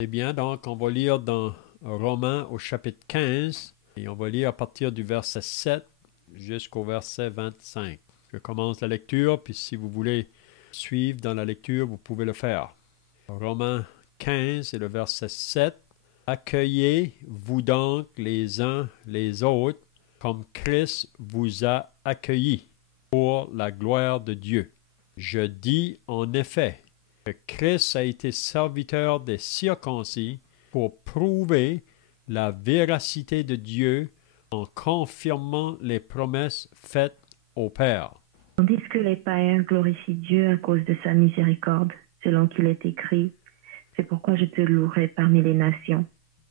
Eh bien, donc, on va lire dans Romains au chapitre 15 et on va lire à partir du verset 7 jusqu'au verset 25. Je commence la lecture, puis si vous voulez suivre dans la lecture, vous pouvez le faire. Romains 15 et le verset 7. Accueillez-vous donc les uns les autres comme Christ vous a accueillis pour la gloire de Dieu. Je dis en effet que Christ a été serviteur des circoncis pour prouver la véracité de Dieu en confirmant les promesses faites au Père. Tandis que les païens glorifient Dieu à cause de sa miséricorde, selon qu'il est écrit, c'est pourquoi je te louerai parmi les nations,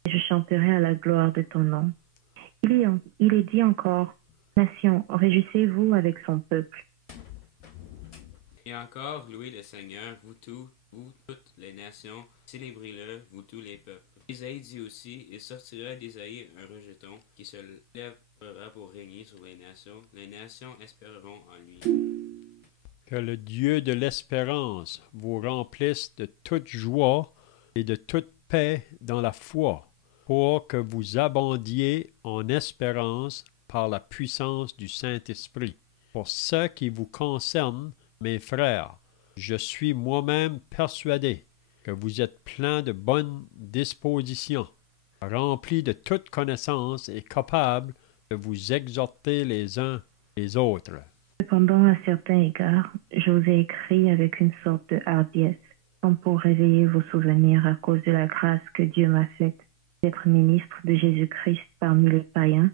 et je chanterai à la gloire de ton nom. Il est dit encore, Nations, réjouissez-vous avec son peuple. Et encore, louez le Seigneur, vous tous, vous toutes les nations, célébrez-le, vous tous les peuples. Isaïe dit aussi, il sortira d'Isaïe un rejeton qui se lèvera pour régner sur les nations espéreront en lui. Que le Dieu de l'espérance vous remplisse de toute joie et de toute paix dans la foi, pour que vous abondiez en espérance par la puissance du Saint-Esprit. Pour ce qui vous concerne, mes frères, je suis moi-même persuadé que vous êtes pleins de bonnes dispositions, remplis de toute connaissance et capables de vous exhorter les uns les autres. Cependant, à certains égards, je vous ai écrit avec une sorte de hardiesse, comme pour réveiller vos souvenirs à cause de la grâce que Dieu m'a faite d'être ministre de Jésus-Christ parmi les païens,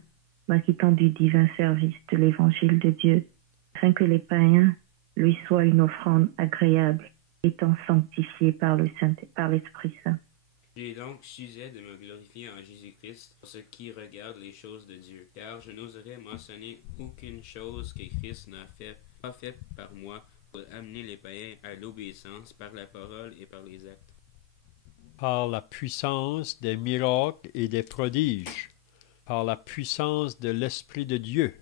m'acquittant du divin service de l'évangile de Dieu, afin que les païens lui soient une offrande agréable, étant sanctifiés par l'Esprit Saint. J'ai donc sujet de me glorifier en Jésus-Christ pour ce qui regarde les choses de Dieu, car je n'oserais mentionner aucune chose que Christ n'a pas fait par moi pour amener les païens à l'obéissance par la parole et par les actes. Par la puissance des miracles et des prodiges, par la puissance de l'Esprit de Dieu,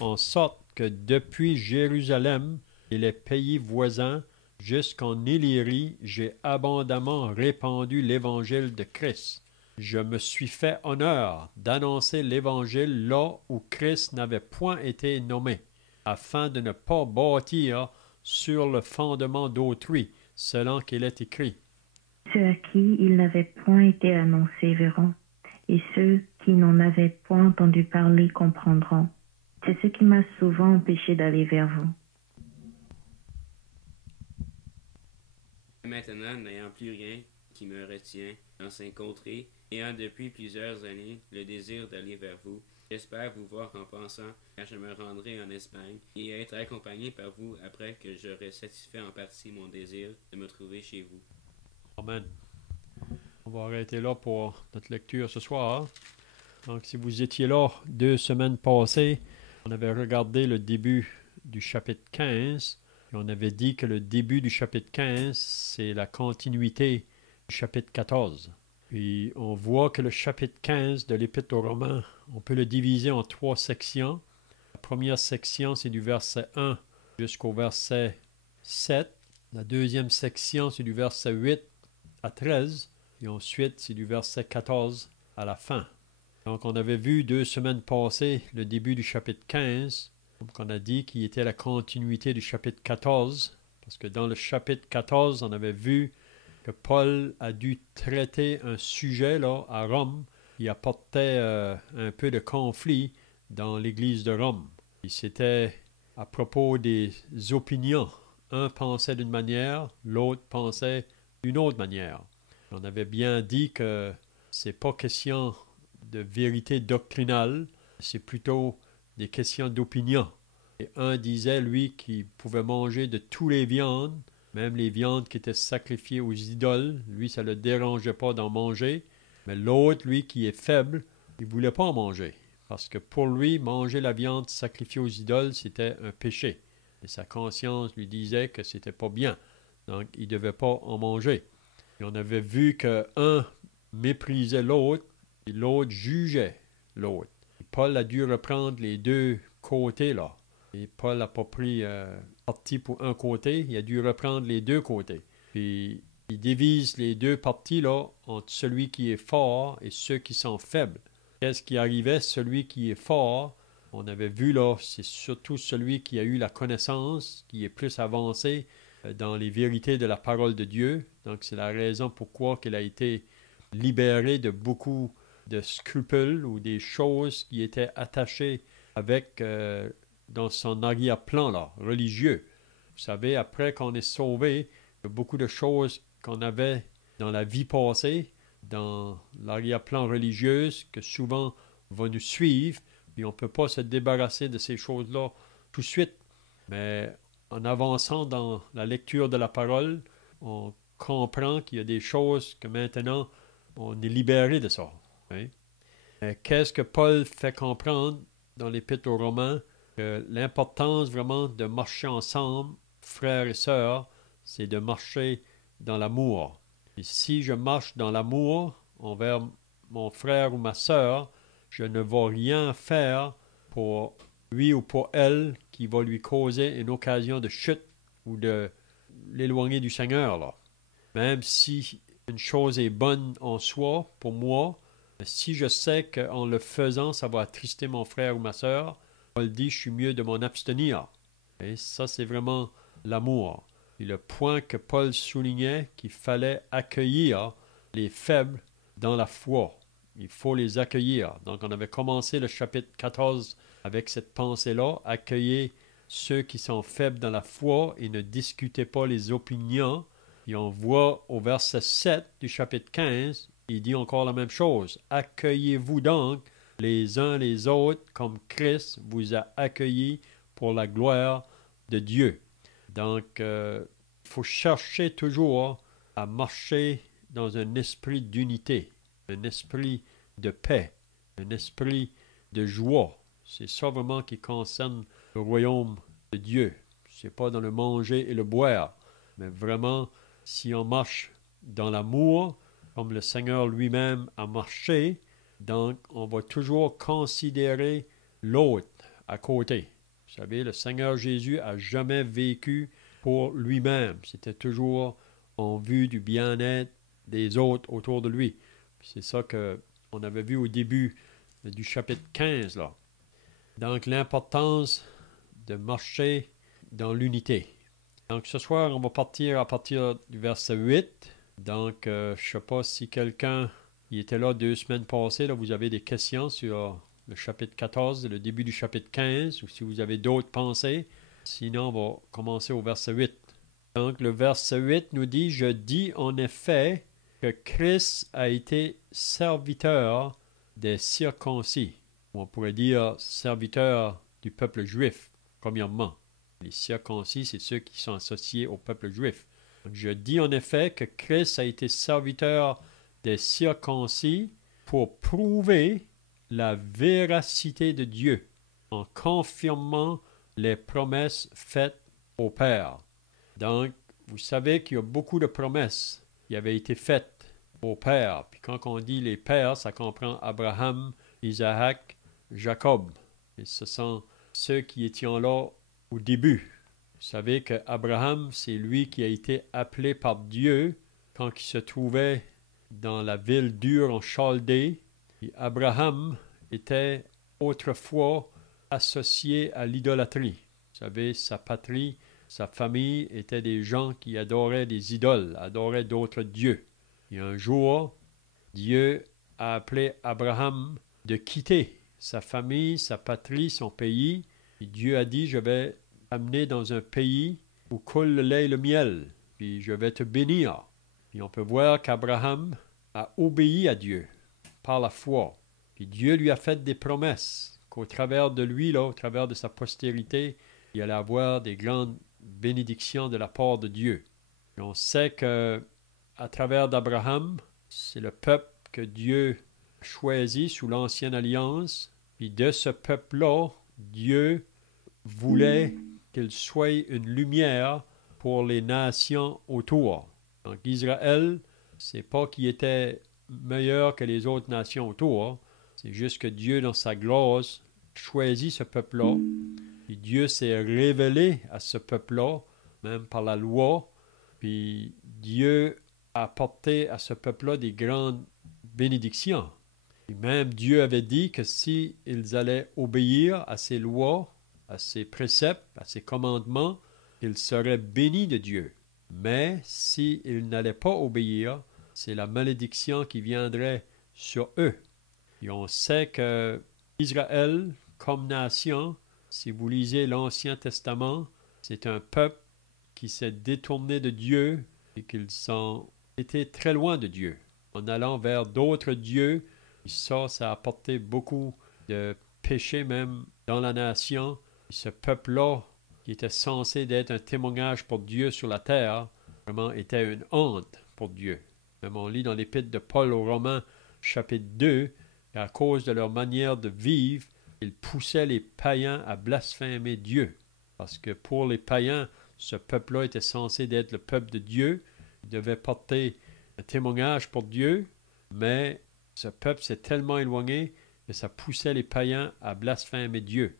en sorte que depuis Jérusalem et les pays voisins jusqu'en Illyrie, j'ai abondamment répandu l'évangile de Christ. Je me suis fait honneur d'annoncer l'évangile là où Christ n'avait point été nommé, afin de ne pas bâtir sur le fondement d'autrui, selon qu'il est écrit. Ceux à qui il n'avait point été annoncé verront, et ceux qui n'en avaient point entendu parler comprendront. C'est ce qui m'a souvent empêché d'aller vers vous. Maintenant, n'ayant plus rien qui me retient dans ces contrées, ayant depuis plusieurs années le désir d'aller vers vous, j'espère vous voir en pensant quand je me rendrai en Espagne et être accompagné par vous après que j'aurai satisfait en partie mon désir de me trouver chez vous. Amen. On va arrêter là pour notre lecture ce soir. Donc, si vous étiez là 2 semaines passées, on avait regardé le début du chapitre 15. Et on avait dit que le début du chapitre 15, c'est la continuité du chapitre 14. Puis on voit que le chapitre 15 de l'Épître aux Romains, on peut le diviser en 3 sections. La première section, c'est du verset 1 jusqu'au verset 7. La deuxième section, c'est du verset 8 à 13. Et ensuite, c'est du verset 14 à la fin. Donc, on avait vu 2 semaines passées le début du chapitre 15. Donc, on a dit qu'il était la continuité du chapitre 14, parce que dans le chapitre 14, on avait vu que Paul a dû traiter un sujet là, à Rome qui apportait un peu de conflit dans l'Église de Rome. Et c'était à propos des opinions. Un pensait d'une manière, l'autre pensait d'une autre manière. On avait bien dit que c'est pas question de vérité doctrinale, c'est plutôt des questions d'opinion. Et un disait, lui, qu'il pouvait manger de tous les viandes, même les viandes qui étaient sacrifiées aux idoles. Lui, ça ne le dérangeait pas d'en manger. Mais l'autre, lui, qui est faible, il ne voulait pas en manger. Parce que pour lui, manger la viande sacrifiée aux idoles, c'était un péché. Et sa conscience lui disait que c'était pas bien. Donc, il ne devait pas en manger. Et on avait vu qu'un méprisait l'autre, et l'autre jugeait l'autre. Et Paul a dû reprendre les deux côtés là. Et Paul n'a pas pris parti pour un côté, il a dû reprendre les deux côtés. Puis il divise les deux parties là, entre celui qui est fort et ceux qui sont faibles. Qu'est-ce qui arrivait? Celui qui est fort, on avait vu là, c'est surtout celui qui a eu la connaissance, qui est plus avancé dans les vérités de la parole de Dieu. Donc c'est la raison pourquoi il a été libéré de beaucoup de scrupules ou des choses qui étaient attachées avec dans son arrière-plan là, religieux. Vous savez, après qu'on est sauvé, il y a beaucoup de choses qu'on avait dans la vie passée, dans l'arrière-plan religieux, que souvent va nous suivre, et on ne peut pas se débarrasser de ces choses-là tout de suite. Mais en avançant dans la lecture de la parole, on comprend qu'il y a des choses que maintenant, on est libéré de ça. Hein? Qu'est-ce que Paul fait comprendre dans l'Épître aux Romains? Que l'importance vraiment de marcher ensemble, frères et sœurs, c'est de marcher dans l'amour. Et si je marche dans l'amour envers mon frère ou ma sœur, je ne vais rien faire pour lui ou pour elle qui va lui causer une occasion de chute ou de l'éloigner du Seigneur, là. Même si une chose est bonne en soi, pour moi, si je sais qu'en le faisant, ça va attrister mon frère ou ma sœur, Paul dit, je suis mieux de m'en abstenir. Et ça, c'est vraiment l'amour. Et le point que Paul soulignait, qu'il fallait accueillir les faibles dans la foi. Il faut les accueillir. Donc, on avait commencé le chapitre 14 avec cette pensée-là, accueillir ceux qui sont faibles dans la foi et ne discutez pas les opinions. Et on voit au verset 7 du chapitre 15, il dit encore la même chose. Accueillez-vous donc les uns les autres comme Christ vous a accueillis pour la gloire de Dieu. Donc, il faut chercher toujours à marcher dans un esprit d'unité, un esprit de paix, un esprit de joie. C'est ça vraiment qui concerne le royaume de Dieu. Ce n'est pas dans le manger et le boire, mais vraiment, si on marche dans l'amour, comme le Seigneur lui-même a marché, donc on va toujours considérer l'autre à côté. Vous savez, le Seigneur Jésus n'a jamais vécu pour lui-même. C'était toujours en vue du bien-être des autres autour de lui. C'est ça qu'on avait vu au début du chapitre 15, là. Donc, l'importance de marcher dans l'unité. Donc, ce soir, on va partir à partir du verset 8. Donc, je ne sais pas si quelqu'un il était là 2 semaines passées. Là, vous avez des questions sur le chapitre 14 et le début du chapitre 15, ou si vous avez d'autres pensées. Sinon, on va commencer au verset 8. Donc, le verset 8 nous dit « Je dis en effet que Christ a été serviteur des circoncis. » On pourrait dire serviteur du peuple juif, premièrement. Les circoncis, c'est ceux qui sont associés au peuple juif. Donc, je dis en effet que Christ a été serviteur des circoncis pour prouver la véracité de Dieu en confirmant les promesses faites au Père. Donc, vous savez qu'il y a beaucoup de promesses qui avaient été faites au Père. Puis quand on dit les pères, ça comprend Abraham, Isaac, Jacob. Et ce sont ceux qui étaient là au début. Vous savez qu'Abraham, c'est lui qui a été appelé par Dieu quand il se trouvait dans la ville d'Ur en Chaldée. Et Abraham était autrefois associé à l'idolâtrie. Vous savez, sa patrie, sa famille étaient des gens qui adoraient des idoles, adoraient d'autres dieux. Et un jour, Dieu a appelé Abraham de quitter sa famille, sa patrie, son pays. Et Dieu a dit, je vais t'amener dans un pays où coule le lait et le miel, puis je vais te bénir. Et on peut voir qu'Abraham a obéi à Dieu par la foi. Puis Dieu lui a fait des promesses qu'au travers de lui, là, au travers de sa postérité, il allait avoir des grandes bénédictions de la part de Dieu. Et on sait que à travers d'Abraham, c'est le peuple que Dieu a choisi sous l'Ancienne Alliance. Puis de ce peuple-là, Dieu voulait qu'il soit une lumière pour les nations autour. Donc Israël, c'est pas qu'il était meilleur que les autres nations autour, c'est juste que Dieu, dans sa gloire, choisit ce peuple-là. Et Dieu s'est révélé à ce peuple-là, même par la loi. Puis Dieu apporté à ce peuple-là des grandes bénédictions. Et même Dieu avait dit que s'ils allaient obéir à ses lois, à ses préceptes, à ses commandements, ils seraient bénis de Dieu. Mais s'ils n'allaient pas obéir, c'est la malédiction qui viendrait sur eux. Et on sait que Israël, comme nation, si vous lisez l'Ancien Testament, c'est un peuple qui s'est détourné de Dieu et qu'ils ont été très loin de Dieu, en allant vers d'autres dieux. Et ça a apporté beaucoup de péchés même dans la nation. Et ce peuple-là, qui était censé être un témoignage pour Dieu sur la terre, vraiment était une honte pour Dieu. Même on lit dans l'Épître de Paul aux Romains, chapitre 2, qu'à cause de leur manière de vivre, ils poussaient les païens à blasphémer Dieu. Parce que pour les païens, ce peuple-là était censé être le peuple de Dieu. Il devait porter un témoignage pour Dieu, mais ce peuple s'est tellement éloigné que ça poussait les païens à blasphémer Dieu.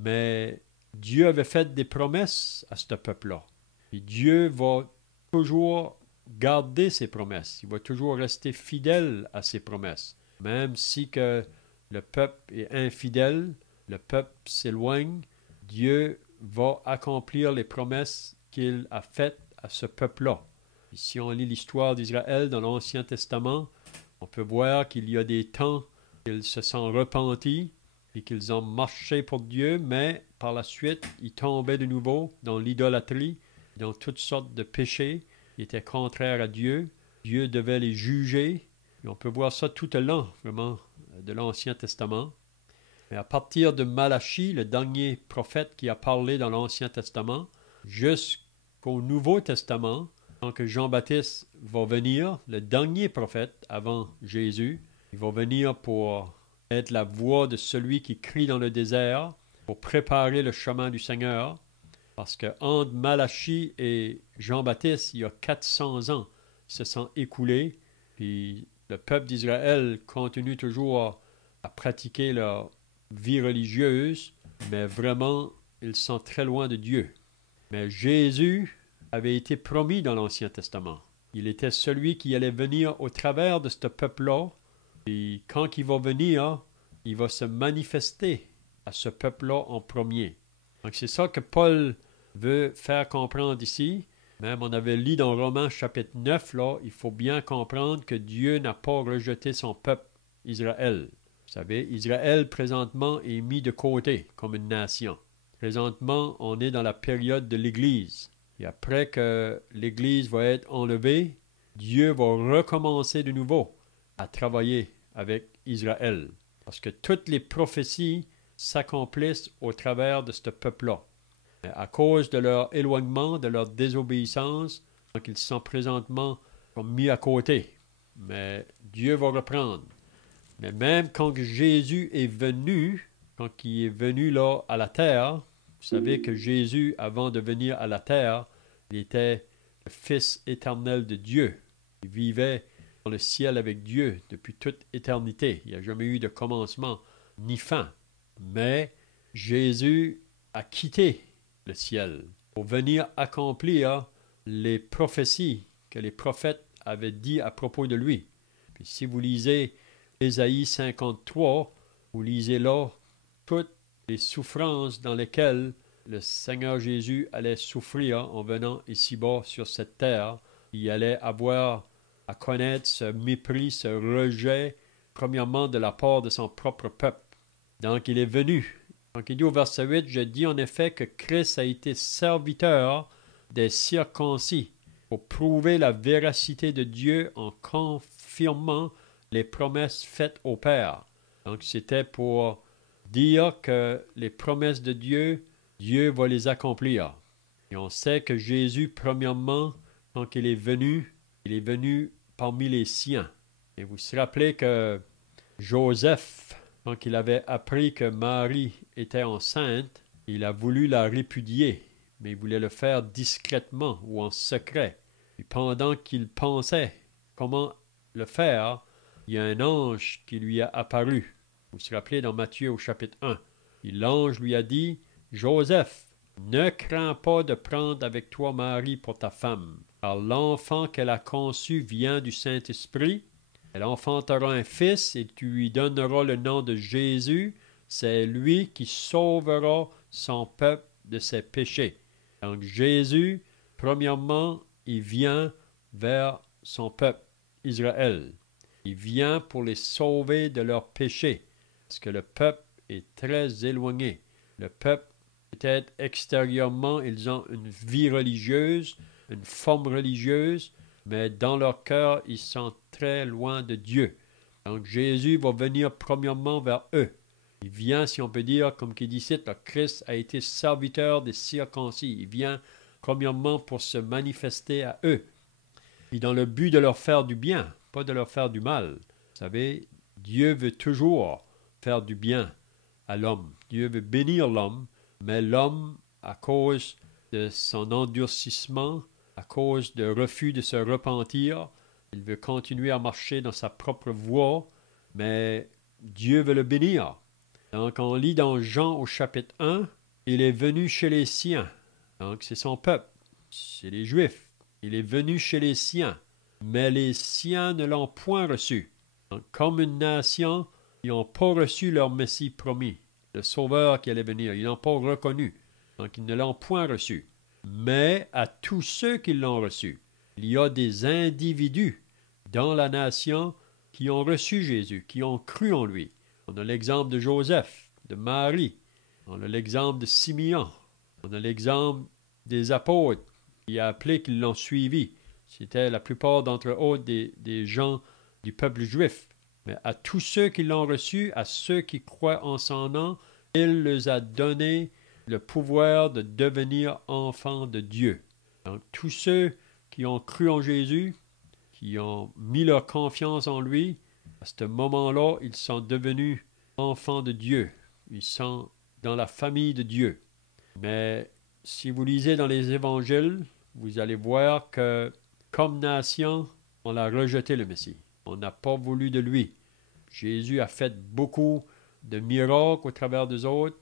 Mais Dieu avait fait des promesses à ce peuple-là. Et Dieu va toujours garder ses promesses. Il va toujours rester fidèle à ses promesses. Même si que le peuple est infidèle, le peuple s'éloigne, Dieu va accomplir les promesses qu'il a faites à ce peuple-là. Et si on lit l'histoire d'Israël dans l'Ancien Testament, on peut voir qu'il y a des temps qu'ils se sont repentis et qu'ils ont marché pour Dieu, mais par la suite, ils tombaient de nouveau dans l'idolâtrie, dans toutes sortes de péchés qui étaient contraires à Dieu. Dieu devait les juger. Et on peut voir ça tout au long, vraiment, de l'Ancien Testament. Mais à partir de Malachie, le dernier prophète qui a parlé dans l'Ancien Testament, jusqu'au Nouveau Testament, quand que Jean-Baptiste va venir, le dernier prophète avant Jésus, il va venir pour être la voix de celui qui crie dans le désert, pour préparer le chemin du Seigneur. Parce que entre Malachie et Jean-Baptiste, il y a 400 ans qui se sont écoulés, puis le peuple d'Israël continue toujours à pratiquer leur vie religieuse, mais vraiment, ils sont très loin de Dieu. Mais Jésus avait été promis dans l'Ancien Testament. Il était celui qui allait venir au travers de ce peuple-là, et quand il va venir, il va se manifester à ce peuple-là en premier. Donc c'est ça que Paul veut faire comprendre ici. Même on avait lu dans Romains chapitre 9, là, il faut bien comprendre que Dieu n'a pas rejeté son peuple, Israël. Vous savez, Israël présentement est mis de côté comme une nation. Présentement, on est dans la période de l'Église. Et après que l'Église va être enlevée, Dieu va recommencer de nouveau à travailler avec Israël. Parce que toutes les prophéties s'accomplissent au travers de ce peuple-là. À cause de leur éloignement, de leur désobéissance, donc ils sont présentement comme mis à côté. Mais Dieu va reprendre. Mais même quand Jésus est venu, quand il est venu là à la terre, vous savez que Jésus, avant de venir à la terre, il était le Fils éternel de Dieu. Il vivait dans le ciel avec Dieu depuis toute éternité. Il n'y a jamais eu de commencement ni fin. Mais Jésus a quitté le ciel pour venir accomplir les prophéties que les prophètes avaient dit à propos de lui. Puis si vous lisez Ésaïe 53, vous lisez là toutes les souffrances dans lesquelles le Seigneur Jésus allait souffrir en venant ici-bas sur cette terre. Il allait avoir à connaître ce mépris, ce rejet, premièrement de la part de son propre peuple. Donc il est venu. Donc il dit au verset 8, « Je dis en effet que Christ a été serviteur des circoncis pour prouver la véracité de Dieu en confirmant les promesses faites au Père. » Donc c'était pour dire que les promesses de Dieu, Dieu va les accomplir. Et on sait que Jésus, premièrement, quand il est venu parmi les siens. Et vous vous rappelez que Joseph, quand il avait appris que Marie était enceinte, il a voulu la répudier, mais il voulait le faire discrètement ou en secret. Et pendant qu'il pensait comment le faire, il y a un ange qui lui a apparu. Vous vous rappelez dans Matthieu au chapitre 1. Et l'ange lui a dit, « Joseph, ne crains pas de prendre avec toi Marie pour ta femme, car l'enfant qu'elle a conçu vient du Saint-Esprit. Elle enfantera un fils et tu lui donneras le nom de Jésus. C'est lui qui sauvera son peuple de ses péchés. Donc Jésus, premièrement, il vient vers son peuple, Israël. Il vient pour les sauver de leurs péchés, parce que le peuple est très éloigné. Le peuple, peut-être extérieurement, ils ont une vie religieuse, une forme religieuse, mais dans leur cœur, ils sont très loin de Dieu. Donc Jésus va venir premièrement vers eux. Il vient, si on peut dire, comme qu'il dit ici, le Christ a été serviteur des circoncis. Il vient premièrement pour se manifester à eux. Et dans le but de leur faire du bien, pas de leur faire du mal. Vous savez, Dieu veut toujours faire du bien à l'homme. Dieu veut bénir l'homme, mais l'homme, à cause de son endurcissement, à cause de refus de se repentir, il veut continuer à marcher dans sa propre voie, mais Dieu veut le bénir. Donc, on lit dans Jean au chapitre 1, il est venu chez les siens. Donc, c'est son peuple, c'est les Juifs. Il est venu chez les siens, mais les siens ne l'ont point reçu. Donc, comme une nation, ils n'ont pas reçu leur Messie promis, le Sauveur qui allait venir. Ils n'ont pas reconnu. Donc, ils ne l'ont point reçu. Mais à tous ceux qui l'ont reçu, il y a des individus dans la nation qui ont reçu Jésus, qui ont cru en lui. On a l'exemple de Joseph, de Marie. On a l'exemple de Simeon. On a l'exemple des apôtres qui a appelé, qui l'ont suivi. C'était la plupart d'entre eux des gens du peuple juif. Mais à tous ceux qui l'ont reçu, à ceux qui croient en son nom, il leur a donné le pouvoir de devenir enfants de Dieu. Donc, tous ceux qui ont cru en Jésus, qui ont mis leur confiance en lui, à ce moment-là, ils sont devenus enfants de Dieu. Ils sont dans la famille de Dieu. Mais si vous lisez dans les évangiles, vous allez voir que, comme nation, on a rejeté le Messie. On n'a pas voulu de lui. Jésus a fait beaucoup de miracles au travers des autres.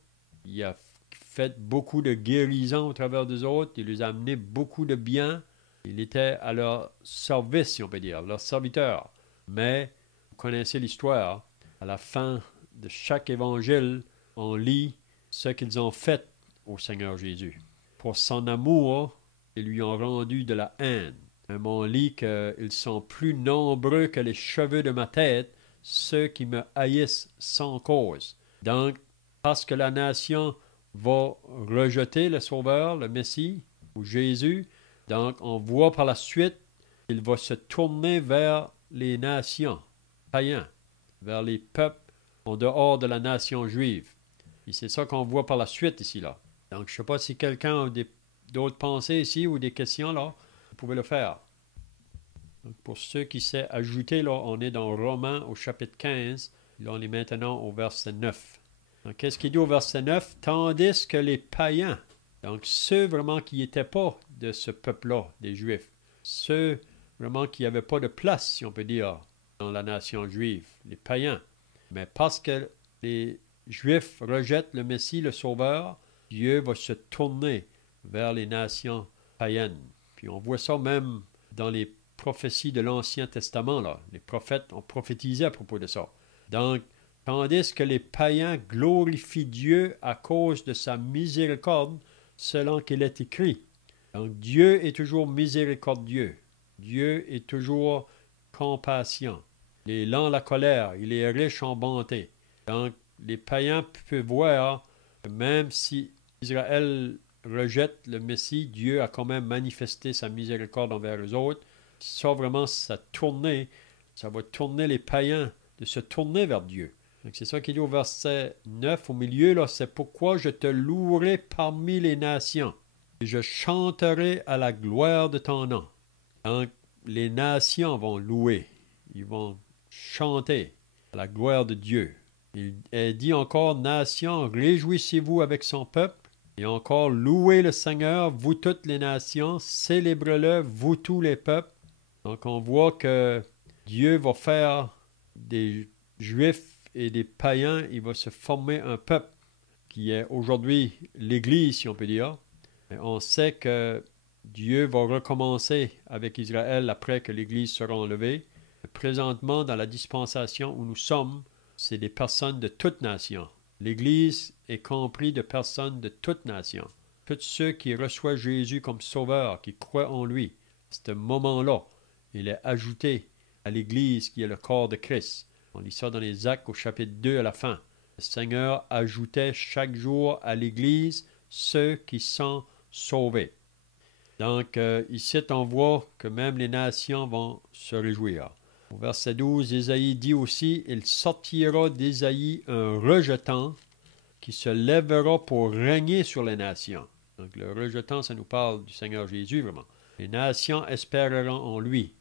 Il a fait beaucoup de guérisons au travers des autres. Il les a amené beaucoup de bien. Il était à leur service, si on peut dire, leur serviteur. Mais, vous connaissez l'histoire, à la fin de chaque évangile, on lit ce qu'ils ont fait au Seigneur Jésus. Pour son amour, ils lui ont rendu de la haine. Même on lit qu'ils sont plus nombreux que les cheveux de ma tête, ceux qui me haïssent sans cause. Donc, parce que la nation va rejeter le Sauveur, le Messie, ou Jésus, donc on voit par la suite qu'il va se tourner vers les nations païens, vers les peuples en dehors de la nation juive. Et c'est ça qu'on voit par la suite ici, là. Donc, je ne sais pas si quelqu'un a d'autres pensées ici ou des questions, là. Vous pouvez le faire. Donc, pour ceux qui s'est ajouté, là, on est dans Romains au chapitre 15. Là, on est maintenant au verset 9. Donc, qu'est-ce qu'il dit au verset 9? Tandis que les païens, donc ceux vraiment qui n'étaient pas de ce peuple-là, des Juifs, ceux vraiment qui n'avaient pas de place, si on peut dire, dans la nation juive, les païens. Mais parce que les Juifs rejettent le Messie, le Sauveur, Dieu va se tourner vers les nations païennes. Puis on voit ça même dans les prophéties de l'Ancien Testament, là. Les prophètes ont prophétisé à propos de ça. Donc, tandis que les païens glorifient Dieu à cause de sa miséricorde, selon qu'il est écrit. Donc, Dieu est toujours miséricordieux. Dieu est toujours compassion. Il est lent à la colère. Il est riche en bonté. Donc, les païens peuvent voir que même si Israël rejette le Messie, Dieu a quand même manifesté sa miséricorde envers eux autres. Ça, vraiment, ça va tourner les païens de se tourner vers Dieu. Donc, c'est ça qu'il dit au verset 9, au milieu, là, c'est pourquoi je te louerai parmi les nations et je chanterai à la gloire de ton nom. Donc, les nations vont louer, ils vont chanter à la gloire de Dieu. Il dit encore, nations, réjouissez-vous avec son peuple, et encore, louez le Seigneur, vous toutes les nations, célébrez-le, vous tous les peuples. Donc, on voit que Dieu va faire des Juifs et des païens, il va se former un peuple qui est aujourd'hui l'Église, si on peut dire. Et on sait que Dieu va recommencer avec Israël après que l'Église sera enlevée. Présentement, dans la dispensation où nous sommes, c'est des personnes de toutes nations. L'Église est comprise de personnes de toutes nations. Tous ceux qui reçoivent Jésus comme sauveur, qui croient en lui, à ce moment-là, il est ajouté à l'Église qui est le corps de Christ. On lit ça dans les Actes au chapitre 2 à la fin. Le Seigneur ajoutait chaque jour à l'Église ceux qui sont sauvés. Donc, ici, on voit que même les nations vont se réjouir. Au verset 12, Ésaïe dit aussi, « Il sortira d'Ésaïe un rejetant qui se lèvera pour régner sur les nations. » Donc, le rejetant, ça nous parle du Seigneur Jésus, vraiment. Les nations espéreront en lui.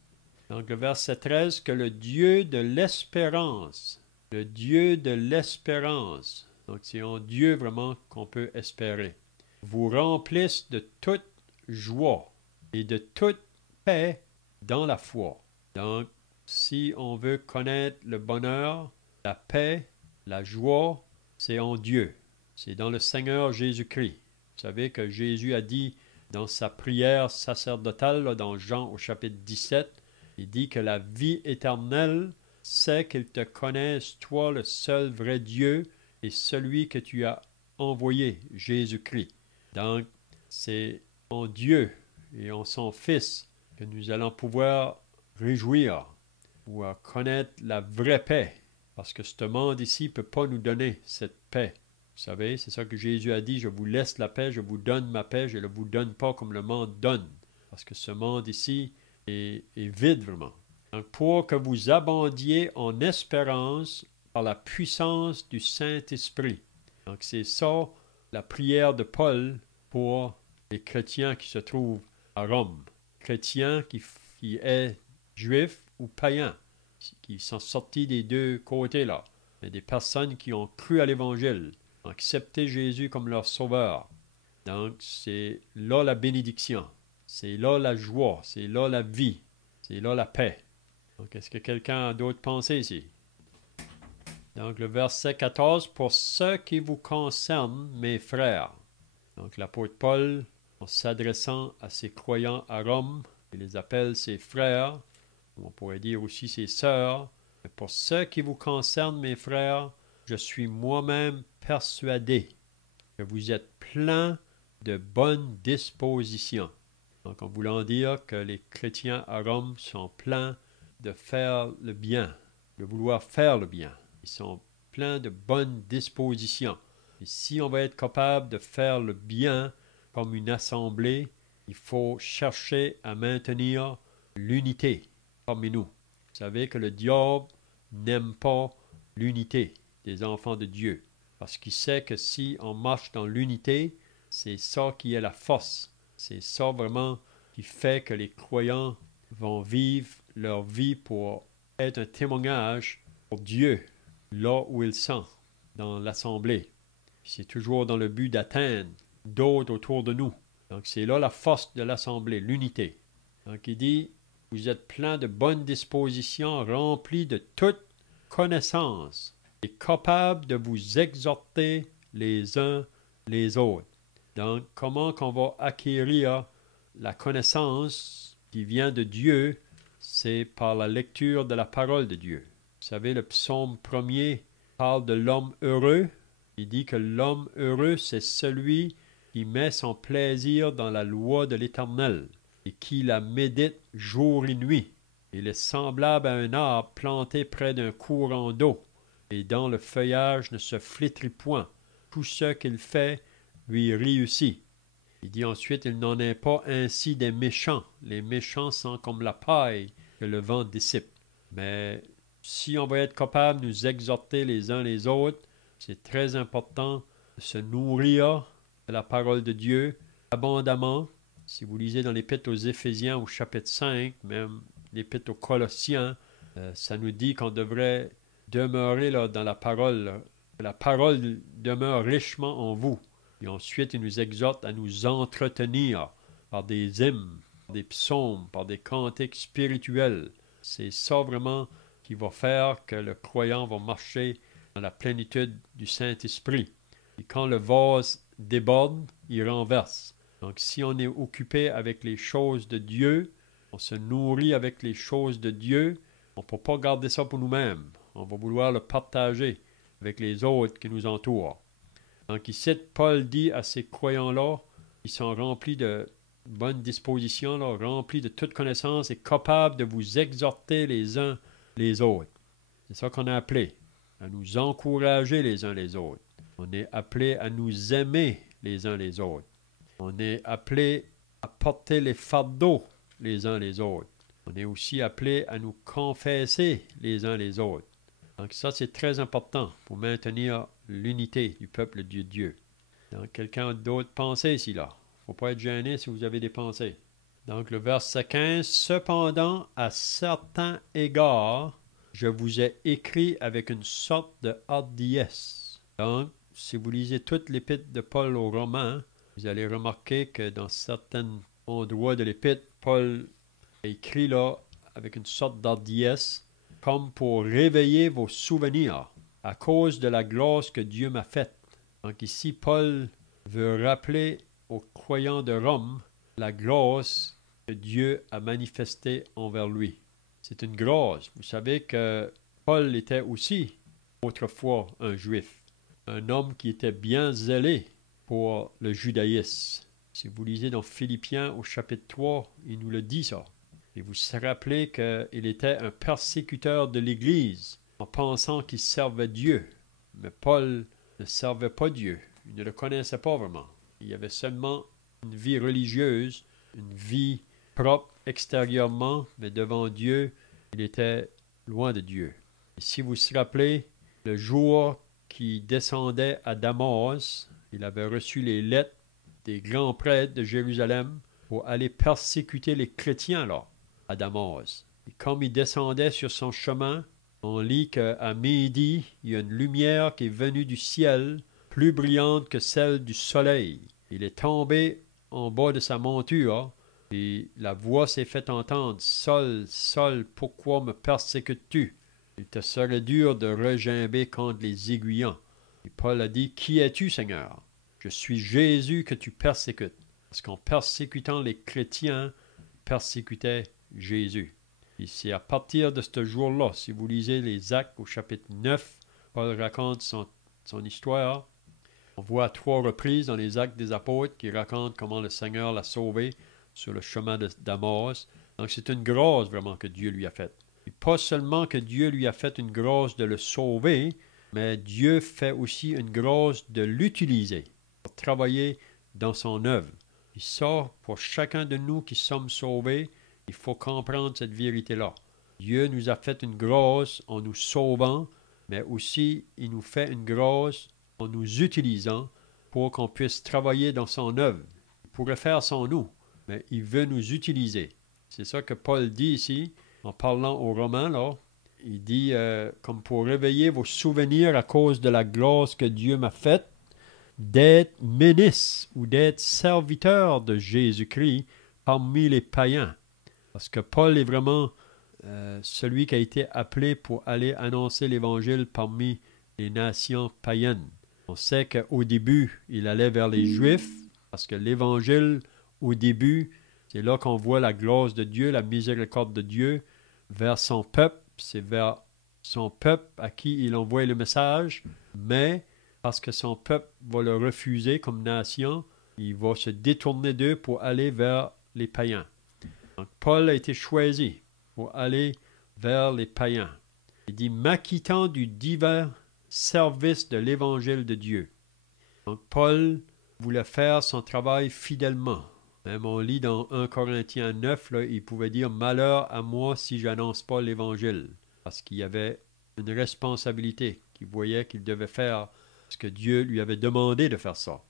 Donc, le verset 13, « Que le Dieu de l'espérance, le Dieu de l'espérance, donc c'est en Dieu vraiment qu'on peut espérer, vous remplisse de toute joie et de toute paix dans la foi. » Donc, si on veut connaître le bonheur, la paix, la joie, c'est en Dieu. C'est dans le Seigneur Jésus-Christ. Vous savez que Jésus a dit dans sa prière sacerdotale, là, dans Jean au chapitre 17, il dit que la vie éternelle, c'est qu'ils te connaissent, toi, le seul vrai Dieu, et celui que tu as envoyé, Jésus-Christ. Donc, c'est en Dieu et en son Fils que nous allons pouvoir réjouir ou à connaître la vraie paix, parce que ce monde ici ne peut pas nous donner cette paix. Vous savez, c'est ça que Jésus a dit, « Je vous laisse la paix, je vous donne ma paix, je ne vous donne pas comme le monde donne. » Parce que ce monde ici est vide vraiment. Donc, pour que vous abondiez en espérance par la puissance du Saint-Esprit. Donc, c'est ça la prière de Paul pour les chrétiens qui se trouvent à Rome. Chrétiens qui est juifs ou païens, qui sont sortis des deux côtés-là. Il y a des personnes qui ont cru à l'Évangile, ont accepté Jésus comme leur sauveur. Donc, c'est là la bénédiction, c'est là la joie, c'est là la vie, c'est là la paix. Donc, est-ce que quelqu'un a d'autres pensées ici? Donc, le verset 14, « Pour ce qui vous concerne, mes frères. » Donc, l'apôtre Paul, en s'adressant à ses croyants à Rome, il les appelle ses frères, on pourrait dire aussi ses sœurs. « Pour ce qui vous concerne, mes frères, je suis moi-même persuadé que vous êtes pleins de bonne disposition. » Donc, en voulant dire que les chrétiens à Rome sont pleins de faire le bien, de vouloir faire le bien. Ils sont pleins de bonne disposition. Et si on va être capable de faire le bien comme une assemblée, il faut chercher à maintenir l'unité parmi nous. Vous savez que le diable n'aime pas l'unité des enfants de Dieu, parce qu'il sait que si on marche dans l'unité, c'est ça qui est la force. C'est ça vraiment qui fait que les croyants vont vivre leur vie pour être un témoignage pour Dieu, là où ils sont, dans l'assemblée. C'est toujours dans le but d'atteindre d'autres autour de nous. Donc c'est là la force de l'assemblée, l'unité. Donc il dit, vous êtes pleins de bonnes dispositions, remplis de toute connaissance et capables de vous exhorter les uns les autres. Donc comment qu'on va acquérir la connaissance qui vient de Dieu? C'est par la lecture de la parole de Dieu. Vous savez, le psaume 1er parle de l'homme heureux. Il dit que l'homme heureux, c'est celui qui met son plaisir dans la loi de l'Éternel et qui la médite jour et nuit. Il est semblable à un arbre planté près d'un courant d'eau et dont le feuillage ne se flétrit point. Tout ce qu'il fait lui réussit. Il dit ensuite, il n'en est pas ainsi des méchants. Les méchants sont comme la paille que le vent dissipe. Mais si on va être capable de nous exhorter les uns les autres, c'est très important de se nourrir de la parole de Dieu abondamment. Si vous lisez dans l'Épître aux Éphésiens au chapitre 5, même l'Épître aux Colossiens, ça nous dit qu'on devrait demeurer là, dans la parole. Que la parole demeure richement en vous. Et ensuite, il nous exhorte à nous entretenir par des hymnes, par des psaumes, par des cantiques spirituels. C'est ça vraiment qui va faire que le croyant va marcher dans la plénitude du Saint-Esprit. Et quand le vase déborde, il renverse. Donc, si on est occupé avec les choses de Dieu, on se nourrit avec les choses de Dieu, on ne peut pas garder ça pour nous-mêmes. On va vouloir le partager avec les autres qui nous entourent. Donc ici, Paul dit à ces croyants-là, ils sont remplis de bonnes dispositions, là, remplis de toute connaissance et capables de vous exhorter les uns les autres. C'est ça qu'on est appelé, à nous encourager les uns les autres. On est appelé à nous aimer les uns les autres. On est appelé à porter les fardeaux les uns les autres. On est aussi appelé à nous confesser les uns les autres. Donc ça, c'est très important pour maintenir l'unité du peuple de Dieu. Donc, quelqu'un d'autre pensée ici, là. Il ne faut pas être gêné si vous avez des pensées. Donc, le verset 15. « Cependant, à certains égards, je vous ai écrit avec une sorte de hardiesse. » Donc, si vous lisez toute l'épître de Paul aux Romains, vous allez remarquer que dans certains endroits de l'épître, Paul a écrit là avec une sorte d'hardiesse, comme pour réveiller vos souvenirs à cause de la grâce que Dieu m'a faite. Donc ici, Paul veut rappeler aux croyants de Rome la grâce que Dieu a manifestée envers lui. C'est une grâce. Vous savez que Paul était aussi autrefois un juif, un homme qui était bien zélé pour le judaïsme. Si vous lisez dans Philippiens au chapitre 3, il nous le dit ça. Et vous vous rappelez qu'il était un persécuteur de l'Église en pensant qu'il servait Dieu. Mais Paul ne servait pas Dieu. Il ne le connaissait pas vraiment. Il avait seulement une vie religieuse, une vie propre extérieurement, mais devant Dieu, il était loin de Dieu. Et si vous vous rappelez, le jour qu'il descendait à Damas, il avait reçu les lettres des grands prêtres de Jérusalem pour aller persécuter les chrétiens là, à Damas. Et comme il descendait sur son chemin, on lit qu'à midi, il y a une lumière qui est venue du ciel, plus brillante que celle du soleil. Il est tombé en bas de sa monture, et la voix s'est fait entendre. « Saul, Saul, pourquoi me persécutes-tu? Il te serait dur de regimber contre les aiguillons. » Et Paul a dit, « Qui es-tu, Seigneur? Je suis Jésus que tu persécutes. » Parce qu'en persécutant les chrétiens, persécutait Jésus. Et c'est à partir de ce jour-là, si vous lisez les Actes au chapitre 9, Paul raconte son histoire. On voit à 3 reprises dans les Actes des Apôtres qui racontent comment le Seigneur l'a sauvé sur le chemin de Damas. Donc c'est une grâce vraiment que Dieu lui a faite. Et pas seulement que Dieu lui a fait une grâce de le sauver, mais Dieu fait aussi une grâce de l'utiliser pour travailler dans son œuvre. Et ça, pour chacun de nous qui sommes sauvés, il faut comprendre cette vérité-là. Dieu nous a fait une grâce en nous sauvant, mais aussi il nous fait une grâce en nous utilisant pour qu'on puisse travailler dans son œuvre. Il pourrait faire sans nous, mais il veut nous utiliser. C'est ça que Paul dit ici, en parlant aux Romains, là. Il dit, comme pour réveiller vos souvenirs à cause de la grâce que Dieu m'a faite, d'être ministre ou d'être serviteur de Jésus-Christ parmi les païens. Parce que Paul est vraiment celui qui a été appelé pour aller annoncer l'Évangile parmi les nations païennes. On sait qu'au début, il allait vers les Juifs, parce que l'Évangile, au début, c'est là qu'on voit la grâce de Dieu, la miséricorde de Dieu vers son peuple. C'est vers son peuple à qui il envoie le message, mais parce que son peuple va le refuser comme nation, il va se détourner d'eux pour aller vers les païens. Donc, Paul a été choisi pour aller vers les païens. Il dit « m'acquittant du divin service de l'Évangile de Dieu ». Donc, Paul voulait faire son travail fidèlement. Même on lit dans 1 Corinthiens 9, là, il pouvait dire « malheur à moi si je n'annonce pas l'Évangile ». Parce qu'il y avait une responsabilité qu'il voyait qu'il devait faire, parce que Dieu lui avait demandé de faire ça,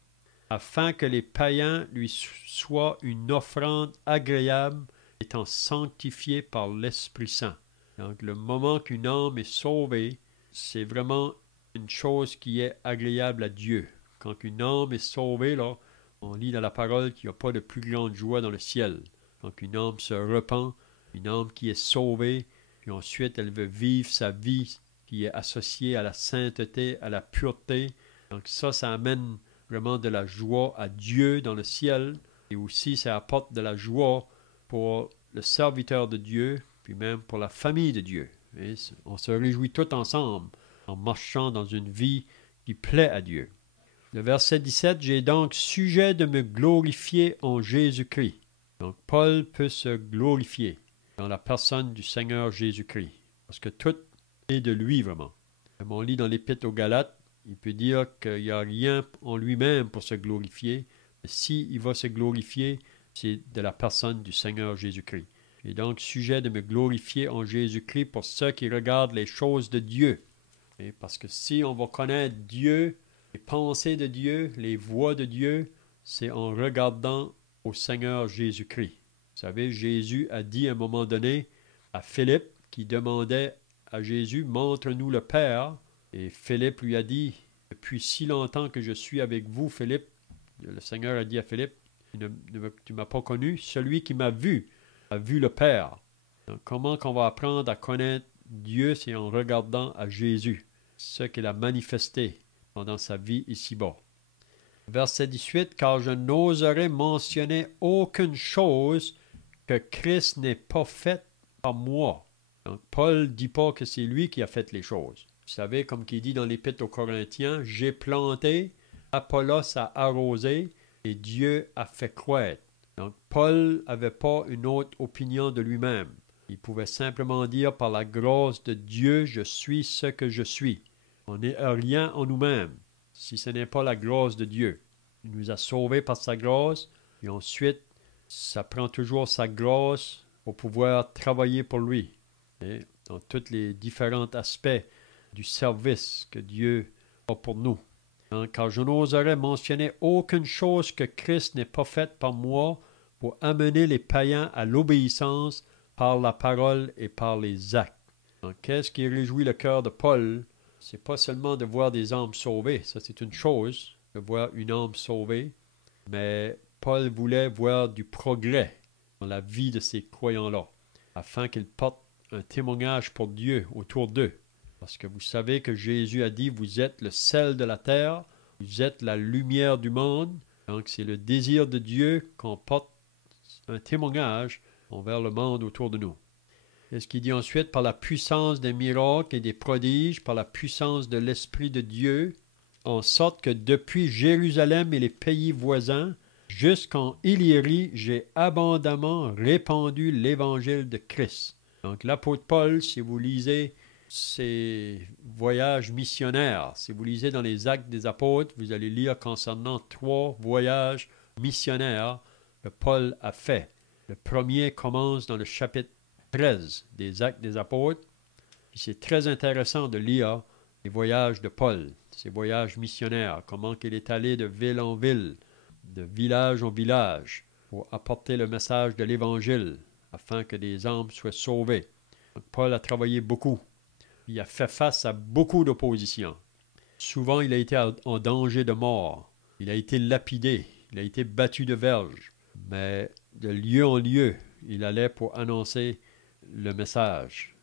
afin que les païens lui soient une offrande agréable, étant sanctifiés par l'Esprit Saint. Donc, le moment qu'une âme est sauvée, c'est vraiment une chose qui est agréable à Dieu. Quand une âme est sauvée, là, on lit dans la parole qu'il n'y a pas de plus grande joie dans le ciel. Quand une âme se repent, une âme qui est sauvée, puis ensuite elle veut vivre sa vie qui est associée à la sainteté, à la pureté. Donc ça amène vraiment de la joie à Dieu dans le ciel. Et aussi, ça apporte de la joie pour le serviteur de Dieu, puis même pour la famille de Dieu. Et on se réjouit tout ensemble en marchant dans une vie qui plaît à Dieu. Le verset 17, « J'ai donc sujet de me glorifier en Jésus-Christ. » Donc, Paul peut se glorifier dans la personne du Seigneur Jésus-Christ, parce que tout est de lui vraiment. Comme on lit dans l'Épître aux Galates, il peut dire qu'il n'y a rien en lui-même pour se glorifier, mais s'il va se glorifier, c'est de la personne du Seigneur Jésus-Christ. Et donc, sujet de me glorifier en Jésus-Christ pour ceux qui regardent les choses de Dieu. Et parce que si on va connaître Dieu, les pensées de Dieu, les voies de Dieu, c'est en regardant au Seigneur Jésus-Christ. Vous savez, Jésus a dit à un moment donné à Philippe, qui demandait à Jésus, « Montre-nous le Père ». Et Philippe lui a dit, « Depuis si longtemps que je suis avec vous, Philippe, le Seigneur a dit à Philippe, tu ne m'as pas connu, celui qui m'a vu a vu le Père. » Donc, comment qu'on va apprendre à connaître Dieu, c'est en regardant à Jésus, ce qu'il a manifesté pendant sa vie ici-bas. Verset 18, « Car je n'oserais mentionner aucune chose que Christ n'ait pas faite par moi. » Donc, Paul ne dit pas que c'est lui qui a fait les choses. Vous savez, comme il dit dans l'Épître aux Corinthiens, « J'ai planté, Apollos a arrosé, et Dieu a fait croître. » Donc, Paul n'avait pas une autre opinion de lui-même. Il pouvait simplement dire, par la grâce de Dieu, je suis ce que je suis. On n'est rien en nous-mêmes, si ce n'est pas la grâce de Dieu. Il nous a sauvés par sa grâce, et ensuite, ça prend toujours sa grâce pour pouvoir travailler pour lui. Et dans tous les différents aspects du service que Dieu a pour nous. Donc, car je n'oserais mentionner aucune chose que Christ n'ait pas faite par moi pour amener les païens à l'obéissance par la parole et par les actes. Donc, qu'est-ce qui réjouit le cœur de Paul? C'est pas seulement de voir des âmes sauvées, ça c'est une chose, de voir une âme sauvée, mais Paul voulait voir du progrès dans la vie de ces croyants-là, afin qu'ils portent un témoignage pour Dieu autour d'eux. Parce que vous savez que Jésus a dit, vous êtes le sel de la terre, vous êtes la lumière du monde. Donc c'est le désir de Dieu qu'on porte un témoignage envers le monde autour de nous. Et ce qu'il dit ensuite, par la puissance des miracles et des prodiges, par la puissance de l'Esprit de Dieu, en sorte que depuis Jérusalem et les pays voisins, jusqu'en Illyrie, j'ai abondamment répandu l'évangile de Christ. Donc l'apôtre Paul, si vous lisez ses voyages missionnaires, si vous lisez dans les Actes des Apôtres, vous allez lire concernant 3 voyages missionnaires que Paul a fait. Le premier commence dans le chapitre 13 des Actes des Apôtres. C'est très intéressant de lire les voyages de Paul, ses voyages missionnaires, comment il est allé de ville en ville, de village en village, pour apporter le message de l'Évangile, afin que des âmes soient sauvées. Donc, Paul a travaillé beaucoup. Il a fait face à beaucoup d'opposition. Souvent, il a été en danger de mort. Il a été lapidé. Il a été battu de verge. Mais de lieu en lieu, il allait pour annoncer le message.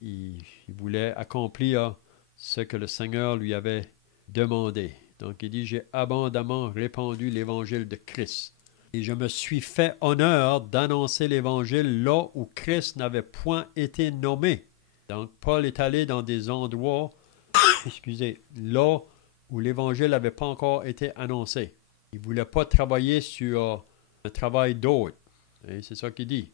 Il voulait accomplir ce que le Seigneur lui avait demandé. Donc, il dit, j'ai abondamment répandu l'évangile de Christ. Et je me suis fait honneur d'annoncer l'évangile là où Christ n'avait point été nommé. Donc, Paul est allé dans des endroits, là où l'évangile n'avait pas encore été annoncé. Il ne voulait pas travailler sur un travail d'autre. Et c'est ça qu'il dit.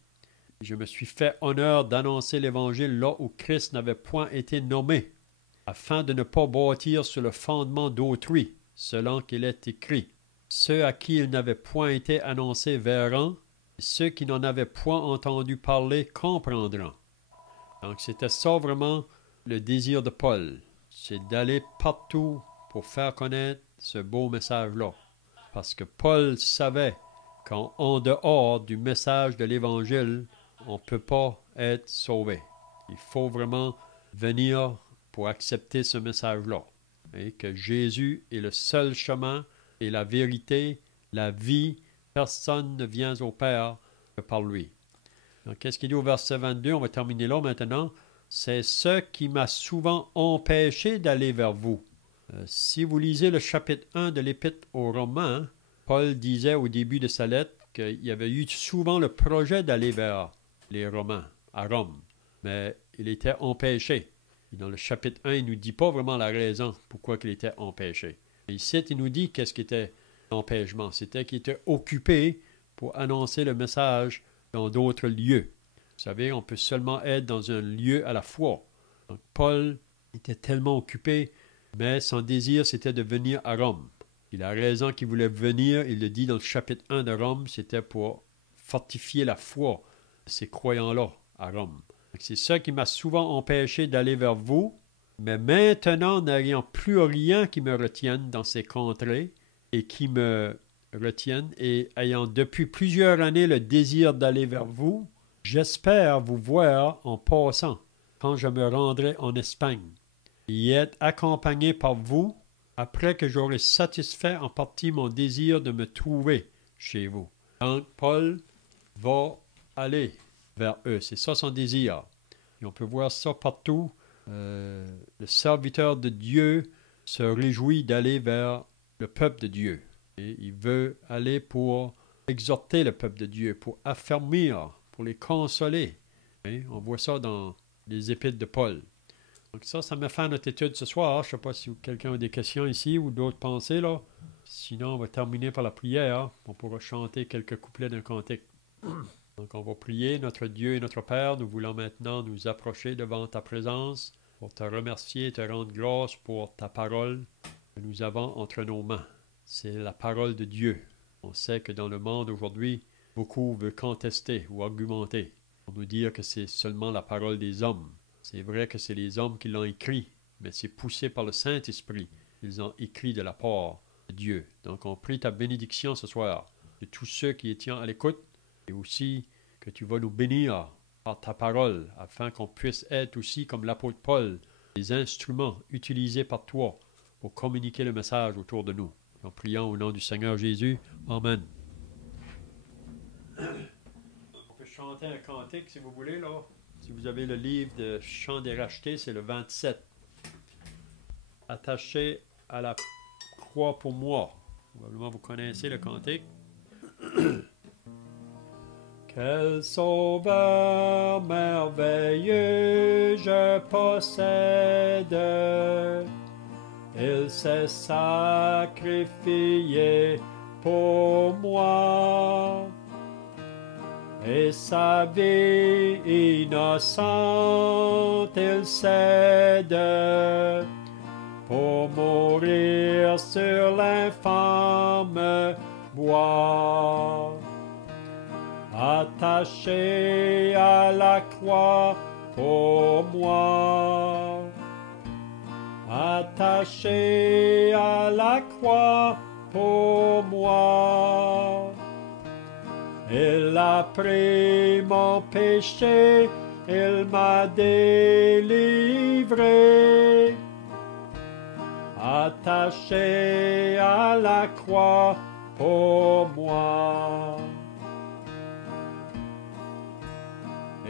Je me suis fait honneur d'annoncer l'évangile là où Christ n'avait point été nommé, afin de ne pas bâtir sur le fondement d'autrui, selon qu'il est écrit. Ceux à qui il n'avait point été annoncé verront, et ceux qui n'en avaient point entendu parler comprendront. Donc c'était ça vraiment le désir de Paul, c'est d'aller partout pour faire connaître ce beau message-là. Parce que Paul savait qu'en dehors du message de l'Évangile, on ne peut pas être sauvé. Il faut vraiment venir pour accepter ce message-là. Et que Jésus est le seul chemin et la vérité, la vie. Personne ne vient au Père que par lui. Donc, qu'est-ce qu'il dit au verset 22? On va terminer là maintenant. C'est ce qui m'a souvent empêché d'aller vers vous. Si vous lisez le chapitre 1 de l'Épître aux Romains, Paul disait au début de sa lettre qu'il y avait eu souvent le projet d'aller vers les Romains, à Rome, mais il était empêché. Et dans le chapitre 1, il ne nous dit pas vraiment la raison pourquoi il était empêché. Ici, il nous dit qu'est-ce qui était l'empêchement. C'était qu'il était occupé pour annoncer le message dans d'autres lieux. Vous savez, on peut seulement être dans un lieu à la fois. Donc, Paul était tellement occupé, mais son désir, c'était de venir à Rome. Et la raison qu'il voulait venir, il le dit dans le chapitre 1 de Rome, c'était pour fortifier la foi de ces croyants-là à Rome. C'est ça qui m'a souvent empêché d'aller vers vous, mais maintenant, n'ayant plus rien qui me retienne dans ces contrées et qui me retiennent, et ayant depuis plusieurs années le désir d'aller vers vous, j'espère vous voir en passant quand je me rendrai en Espagne, et être accompagné par vous après que j'aurai satisfait en partie mon désir de me trouver chez vous. Donc, Paul va aller vers eux. C'est ça son désir. Et on peut voir ça partout. Le serviteur de Dieu se réjouit d'aller vers le peuple de Dieu. Et il veut aller pour exhorter le peuple de Dieu, pour affermir, pour les consoler. Et on voit ça dans les épîtres de Paul. Donc ça m'a fait notre étude ce soir. Je ne sais pas si quelqu'un a des questions ici ou d'autres pensées là. Sinon, on va terminer par la prière. On pourra chanter quelques couplets d'un cantique. Donc on va prier. Notre Dieu et notre Père, nous voulons maintenant nous approcher devant ta présence pour te remercier et te rendre grâce pour ta parole que nous avons entre nos mains. C'est la parole de Dieu. On sait que dans le monde aujourd'hui, beaucoup veulent contester ou argumenter pour nous dire que c'est seulement la parole des hommes. C'est vrai que c'est les hommes qui l'ont écrit, mais c'est poussé par le Saint-Esprit. Ils ont écrit de la part de Dieu. Donc on prie ta bénédiction ce soir de tous ceux qui étaient à l'écoute et aussi que tu vas nous bénir par ta parole afin qu'on puisse être aussi comme l'apôtre Paul, des instruments utilisés par toi pour communiquer le message autour de nous. En priant au nom du Seigneur Jésus. Amen. On peut chanter un cantique si vous voulez là. Si vous avez le livre de Chants des rachetés, c'est le 27. Attaché à la croix pour moi. Probablement vous connaissez le cantique. Quel sauveur merveilleux je possède. Il s'est sacrifié pour moi. Et sa vie innocente il cède pour mourir sur l'infâme bois. Attaché à la croix pour moi. Attaché à la croix pour moi. Il a pris mon péché, il m'a délivré. Attaché à la croix pour moi.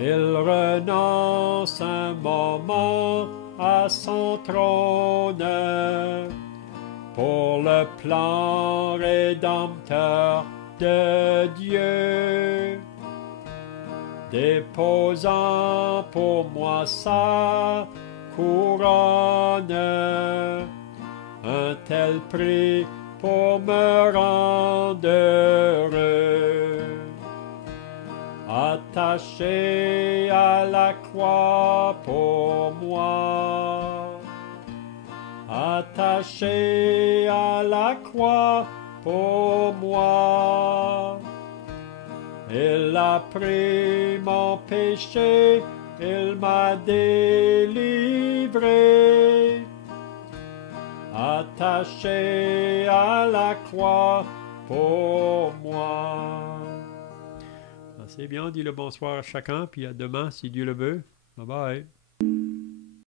Il renonce un moment à son trône pour le plan rédempteur de Dieu, déposant pour moi sa couronne, un tel prix pour me rendre heureux. Attaché à la croix pour moi. Attaché à la croix pour moi. Il a pris mon péché, il m'a délivré. Attaché à la croix pour moi. C'est bien, on dit le bonsoir à chacun, puis à demain si Dieu le veut. Bye bye.